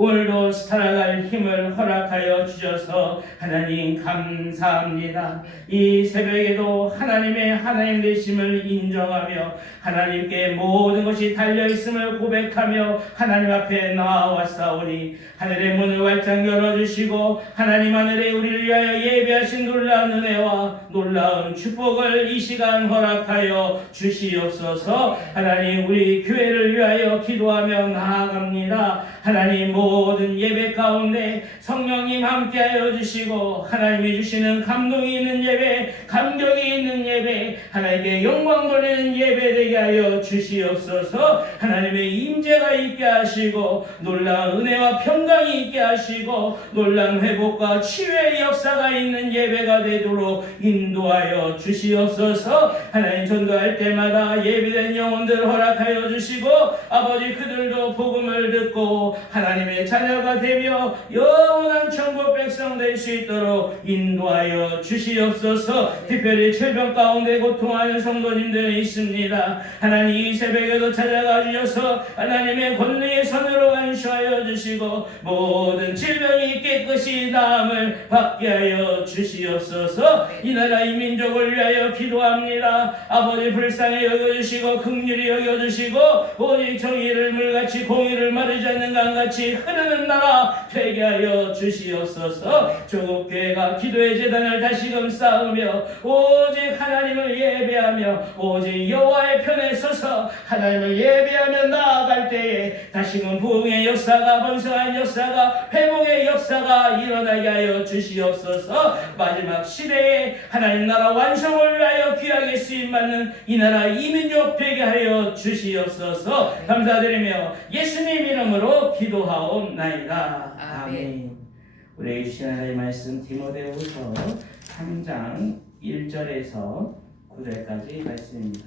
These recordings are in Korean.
오늘도 살아갈 힘을 허락하여 주셔서 하나님 감사합니다. 이 새벽에도 하나님 되심을 인정하며 하나님께 모든 것이 달려있음을 고백하며 하나님 앞에 나아왔사오니 하늘의 문을 활짝 열어주시고 하나님 하늘에 우리를 위하여 예배하신 놀라운 은혜와 놀라운 축복을 이 시간 허락하여 주시옵소서. 하나님 우리 교회를 위하여 기도하며 나아갑니다. 하나님 모든 예배 가운데 성령님 함께하여 주시고 하나님이 주시는 감동이 있는 예배, 감격이 있는 예배, 하나님께 영광 돌리는 예배 되게 하여 주시옵소서. 하나님의 임재가 있게 하시고 놀라운 은혜와 평강이 있게 하시고 놀라운 회복과 치유의 역사가 있는 예배가 되도록 인도하여 주시옵소서. 하나님 전도할 때마다 예비된 영혼들 허락하여 주시고 아버지 그들도 복음을 듣고 하나님의 자녀가 되며 영원한 천국 백성 될 수 있도록 인도하여 주시옵소서. 특별히 질병 가운데 고통하는 성도님들이 있습니다. 하나님 이 새벽에도 찾아가 주셔서 하나님의 권능의 손으로 안수하여 주시고 모든 질병이 깨끗이 나음을 받게 하여 주시옵소서. 이 나라 이 민족을 위하여 기도합니다. 아버지 불쌍히 여겨주시고 긍휼히 여겨주시고 오직 정의를 물같이 공의를 마르지 않는 강같이 흐르는 나라 되게 하여 주시옵소서. 조국교회가 기도의 재단을 다시금 쌓으며 오직 하나님을 예배하며 오직 여호와의 편에 서서 하나님을 예배하며 나아갈 때에 다시금 부흥의 역사가 번성한 역사가 회복의 역사가 일어나게 하여 주시옵소서. 마지막 시대에 하나님 나라 완성을 위하여 귀하게 쓰임받는 이 나라 이민족 되게 하여 주시옵소서. 감사드리며 예수님 이름으로 기도하옵나이다. 아멘. 우리 주신 하나님의 말씀 디모데후서 3장 1절에서 9절까지 말씀입니다.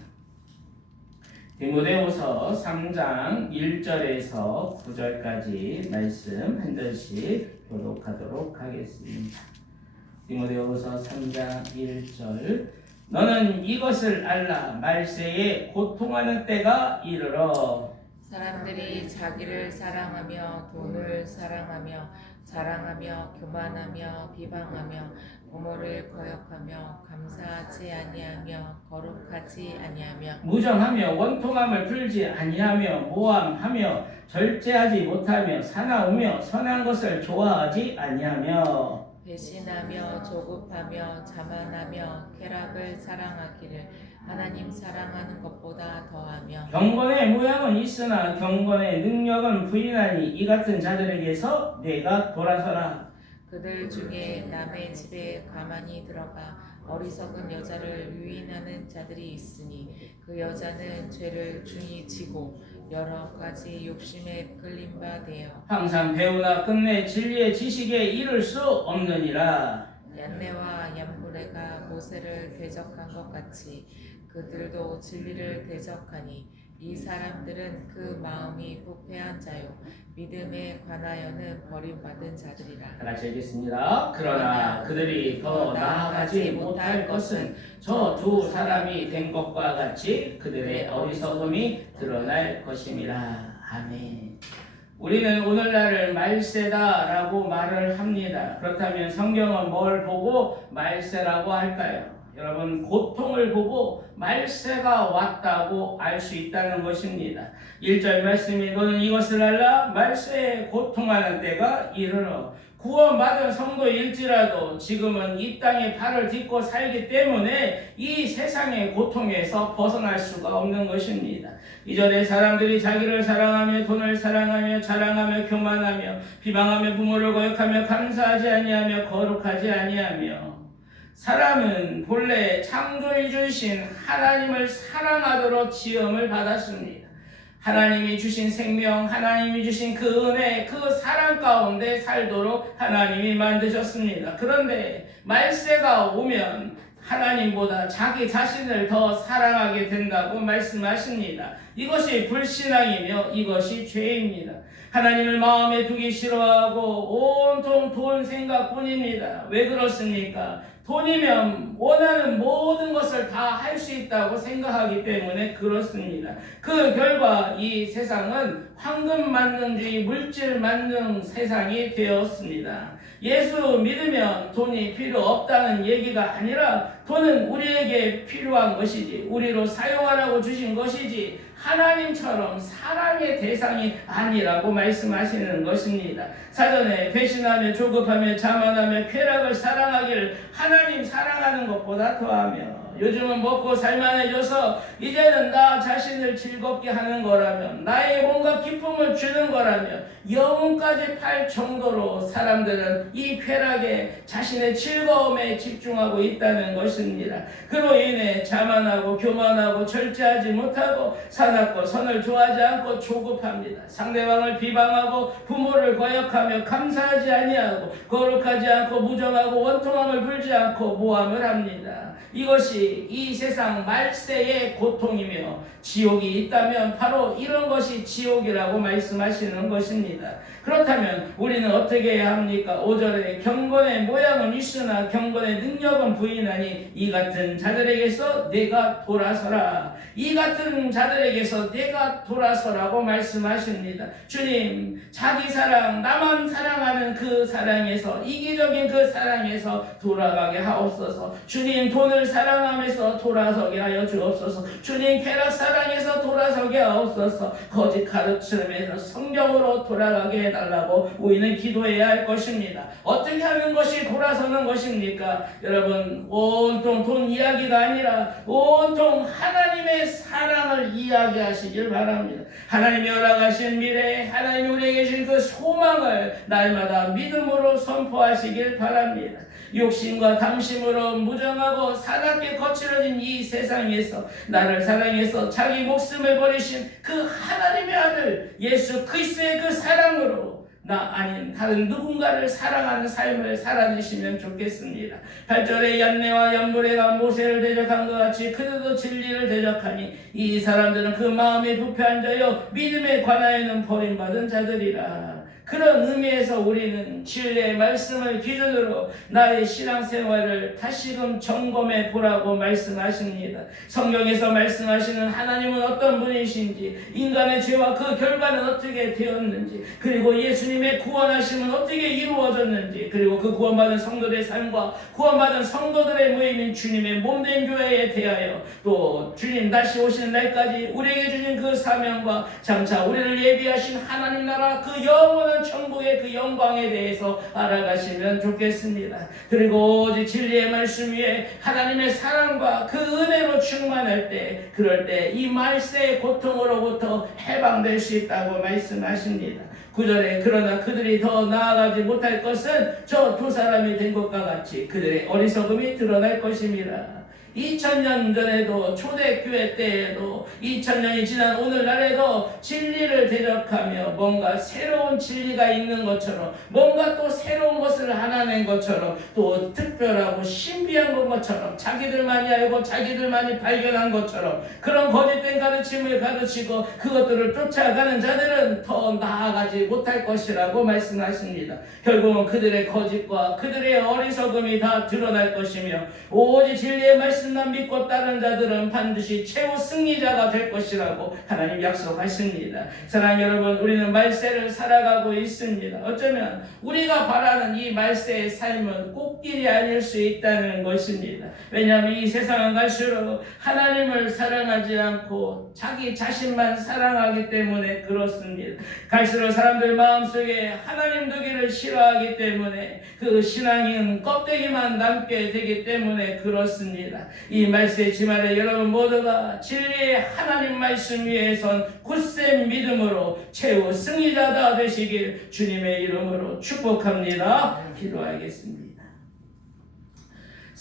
디모데후서 3장 1절에서 9절까지 말씀 한 절씩 교독하도록 하겠습니다. 디모데후서 3장 1절 너는 이것을 알라 말세에 고통하는 때가 이르러 사람들이 자기를 사랑하며 돈을 사랑하며 자랑하며 교만하며 비방하며 부모를 거역하며 감사하지 아니하며 거룩하지 아니하며 무정하며 원통함을 풀지 아니하며 모함하며 절제하지 못하며 사나우며 선한 것을 좋아하지 아니하며 배신하며 조급하며 자만하며 쾌락을 사랑하기를 하나님 사랑하는 것보다 더하며 경건의 모양은 있으나 경건의 능력은 부인하니 이 같은 자들에게서 내가 돌아서라. 그들 중에 남의 집에 가만히 들어가 어리석은 여자를 유인하는 자들이 있으니 그 여자는 죄를 중히 지고 여러 가지 욕심에 끌린 바 되어 항상 배우나 끝내 진리의 지식에 이를 수 없느니라. 얀네와 얀브레가 모세를 대적한 것 같이 그들도 진리를 대적하니 이 사람들은 그 마음이 부패한 자요 믿음에 관하여는 버림받은 자들이라. 같이 읽겠습니다. 그러나 그들이 더 나아가지 못할 것은 저 두 사람이 된 것과 같이 그들의 어리석음이 드러날 것임이라. 아멘. 우리는 오늘날을 말세다라고 말을 합니다. 그렇다면 성경은 뭘 보고 말세라고 할까요? 여러분 고통을 보고 말세가 왔다고 알 수 있다는 것입니다. 1절 말씀이 너는 이것을 알라 말세에 고통하는 때가 이르러 구원받은 성도일지라도 지금은 이 땅에 발을 딛고 살기 때문에 이 세상의 고통에서 벗어날 수가 없는 것입니다. 이전에 사람들이 자기를 사랑하며 돈을 사랑하며 자랑하며 교만하며 비방하며 부모를 거역하며 감사하지 아니하며 거룩하지 아니하며 사람은 본래 창조해 주신 하나님을 사랑하도록 지음을 받았습니다. 하나님이 주신 생명, 하나님이 주신 그 은혜, 그 사랑 가운데 살도록 하나님이 만드셨습니다. 그런데 말세가 오면 하나님보다 자기 자신을 더 사랑하게 된다고 말씀하십니다. 이것이 불신앙이며 이것이 죄입니다. 하나님을 마음에 두기 싫어하고 온통 돈 생각뿐입니다. 왜 그렇습니까? 돈이면 원하는 모든 것을 다 할 수 있다고 생각하기 때문에 그렇습니다. 그 결과 이 세상은 황금 만능주의, 물질 만능 세상이 되었습니다. 예수 믿으면 돈이 필요 없다는 얘기가 아니라 돈은 우리에게 필요한 것이지, 우리로 사용하라고 주신 것이지, 하나님처럼 사랑의 대상이 아니라고 말씀하시는 것입니다. 사전에 배신하며 조급하며 자만하며 쾌락을 사랑하기를 하나님 사랑하는 것보다 더하며, 요즘은 먹고 살만해져서 이제는 나 자신을 즐겁게 하는 거라면, 나의 뭔가 기쁨을 주는 거라면 영혼까지 팔 정도로 사람들은 이 쾌락에, 자신의 즐거움에 집중하고 있다는 것입니다. 그로 인해 자만하고 교만하고 절제하지 못하고 사납고 선을 좋아하지 않고 조급합니다. 상대방을 비방하고 부모를 거역하며 감사하지 아니하고 거룩하지 않고 무정하고 원통함을 불지 않고 모함을 합니다. 이것이 이 세상 말세의 고통이며, 지옥이 있다면 바로 이런 것이 지옥이라고 말씀하시는 것입니다. 그렇다면 우리는 어떻게 해야 합니까? 5절에 경건의 모양은 있으나 경건의 능력은 부인하니 이 같은 자들에게서 내가 돌아서라. 이 같은 자들에게서 내가 돌아서라고 말씀하십니다. 주님, 자기 사랑, 나만 사랑하는 그 사랑에서, 이기적인 그 사랑에서 돌아가게 하옵소서. 주님, 돈을 사랑하면서 돌아서게 하여 주옵소서. 주님, 쾌락 사랑에서 돌아서게 하옵소서. 거짓 가르침에서 성경으로 돌아가게 해달라고 우리는 기도해야 할 것입니다. 어떻게 하는 것이 돌아서는 것입니까? 여러분, 온통 돈 이야기가 아니라 온통 하나님의 사랑을 이야기하시길 바랍니다. 하나님이 허락하신 미래에 하나님이 우리에게 주신 그 소망을 날마다 믿음으로 선포하시길 바랍니다. 욕심과 탐심으로 무정하고 사납게 거칠어진 이 세상에서 나를 사랑해서 자기 목숨을 버리신 그 하나님의 아들 예수 그리스도의 그 사랑으로 나 아닌 다른 누군가를 사랑하는 삶을 살아내시면 좋겠습니다. 8절에 얀네와 얀브레가 모세를 대적한 것 같이 그들도 진리를 대적하니 이 사람들은 그 마음에 부패한 자여 믿음에 관하여는 버림받은 자들이라. 그런 의미에서 우리는 진리의 말씀을 기준으로 나의 신앙생활을 다시금 점검해 보라고 말씀하십니다. 성경에서 말씀하시는 하나님은 어떤 분이신지, 인간의 죄와 그 결과는 어떻게 되었는지, 그리고 예수님의 구원하심은 어떻게 이루어졌는지, 그리고 그 구원받은 성도들의 삶과 구원받은 성도들의 모임인 주님의 몸된 교회에 대하여, 또 주님 다시 오시는 날까지 우리에게 주신 그 사명과 장차 우리를 예비하신 하나님 나라 그 영원한 천국의 그 영광에 대해서 알아가시면 좋겠습니다. 그리고 오직 진리의 말씀 위에 하나님의 사랑과 그 은혜로 충만할 때, 그럴 때 이 말세의 고통으로부터 해방될 수 있다고 말씀하십니다. 9절에 그러나 그들이 더 나아가지 못할 것은 저 두 사람이 된 것과 같이 그들의 어리석음이 드러날 것입니다. 2000년 전에도, 초대교회 때에도, 2000년이 지난 오늘날에도 진리를 대적하며 뭔가 새로운 진리가 있는 것처럼, 뭔가 또 새로운 것을 하나 낸 것처럼, 또 특별하고 신비한 것처럼, 자기들만이 알고 자기들만이 발견한 것처럼 그런 거짓된 가르침을 가르치고 그것들을 쫓아가는 자들은 더 나아가지 못할 것이라고 말씀하십니다. 결국은 그들의 거짓과 그들의 어리석음이 다 드러날 것이며, 오직 진리의 말씀만 믿고 따른 자들은 반드시 최후 승리자가 될 것이라고 하나님 약속하십니다. 사랑하는 여러분, 우리는 말세를 살아가고 있습니다. 어쩌면 우리가 바라는 이 말세의 삶은 꽃길이 아닐 수 있다는 것입니다. 왜냐하면 이 세상은 갈수록 하나님을 사랑하지 않고 자기 자신만 사랑하기 때문에 그렇습니다. 갈수록 사람들 마음속에 하나님 두기를 싫어하기 때문에 그 신앙은 껍데기만 남게 되기 때문에 그렇습니다. 이 말세 지말에 여러분 모두가 진리의 하나님 말씀 위에 선 굳센 믿음으로 최후 승리자가 되시길 주님의 이름으로 축복합니다. 기도하겠습니다.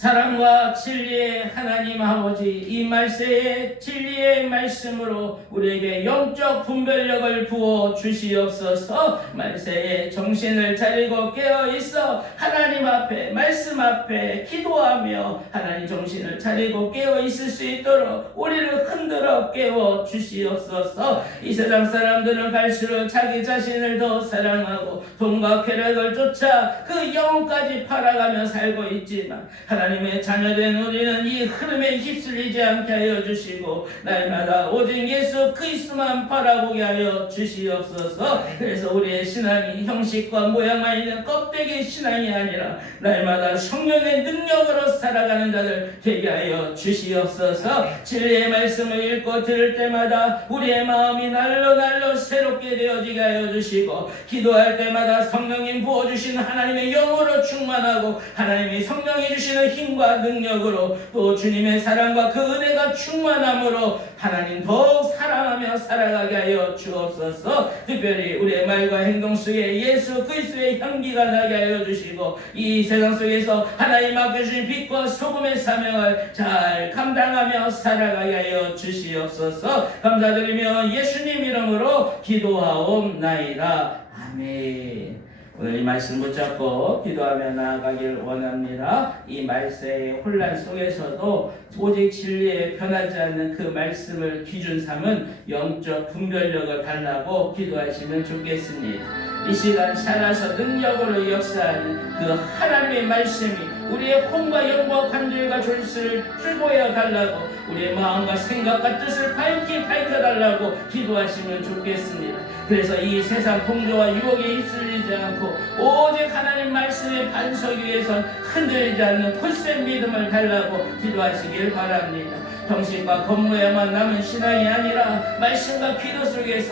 사랑과 진리의 하나님 아버지, 이 말세의 진리의 말씀으로 우리에게 영적 분별력을 부어 주시옵소서. 말세에 정신을 차리고 깨어있어 하나님 앞에, 말씀 앞에 기도하며 하나님 정신을 차리고 깨어있을 수 있도록 우리를 흔들어 깨워 주시옵소서. 이 세상 사람들은 갈수록 자기 자신을 더 사랑하고 돈과 쾌락을 쫓아 그 영혼까지 팔아가며 살고 있지만, 하나님 하나님의 자녀된 우리는 이 흐름에 휩쓸리지 않게 하여 주시고 날마다 오직 예수 그리스도만 바라보게 하여 주시옵소서. 그래서 우리의 신앙이 형식과 모양만 있는 껍데기 신앙이 아니라 날마다 성령의 능력으로 살아가는 자들 되게 하여 주시옵소서. 진리의 말씀을 읽고 들을 때마다 우리의 마음이 날로 새롭게 되어지게 하여 주시고 기도할 때마다 성령님 부어주신 하나님의 영으로 충만하고 하나님이 성령이 주시는 힘과 능력으로 또 주님의 사랑과 그 은혜가 충만함으로 하나님 더욱 사랑하며 살아가게 하여 주옵소서. 특별히 우리의 말과 행동 속에 예수 그리스도의 향기가 나게 하여 주시고 이 세상 속에서 하나님 맡겨주신 빛과 소금의 사명을 잘 감당하며 살아가게 하여 주시옵소서. 감사드리며 예수님 이름으로 기도하옵나이다. 아멘. 오늘 이 말씀 붙잡고 기도하며 나아가길 원합니다. 이 말세의 혼란 속에서도 오직 진리에 변하지 않는 그 말씀을 기준 삼은 영적 분별력을 달라고 기도하시면 좋겠습니다. 이 시간 살아서 능력으로 역사하는 그 하나님의 말씀이 우리의 혼과 영과 관절과 졸수를 출보해 달라고 우리의 마음과 생각과 뜻을 밝히 밝혀달라고 기도하시면 좋겠습니다. 그래서 이 세상 풍조와 유혹에 휩쓸리지 않고 오직 하나님 말씀의 반석 위에선 흔들리지 않는 굳센 믿음을 달라고 기도하시길 바랍니다. 정신과 겉모양만 남은 신앙이 아니라 말씀과 기도 속에서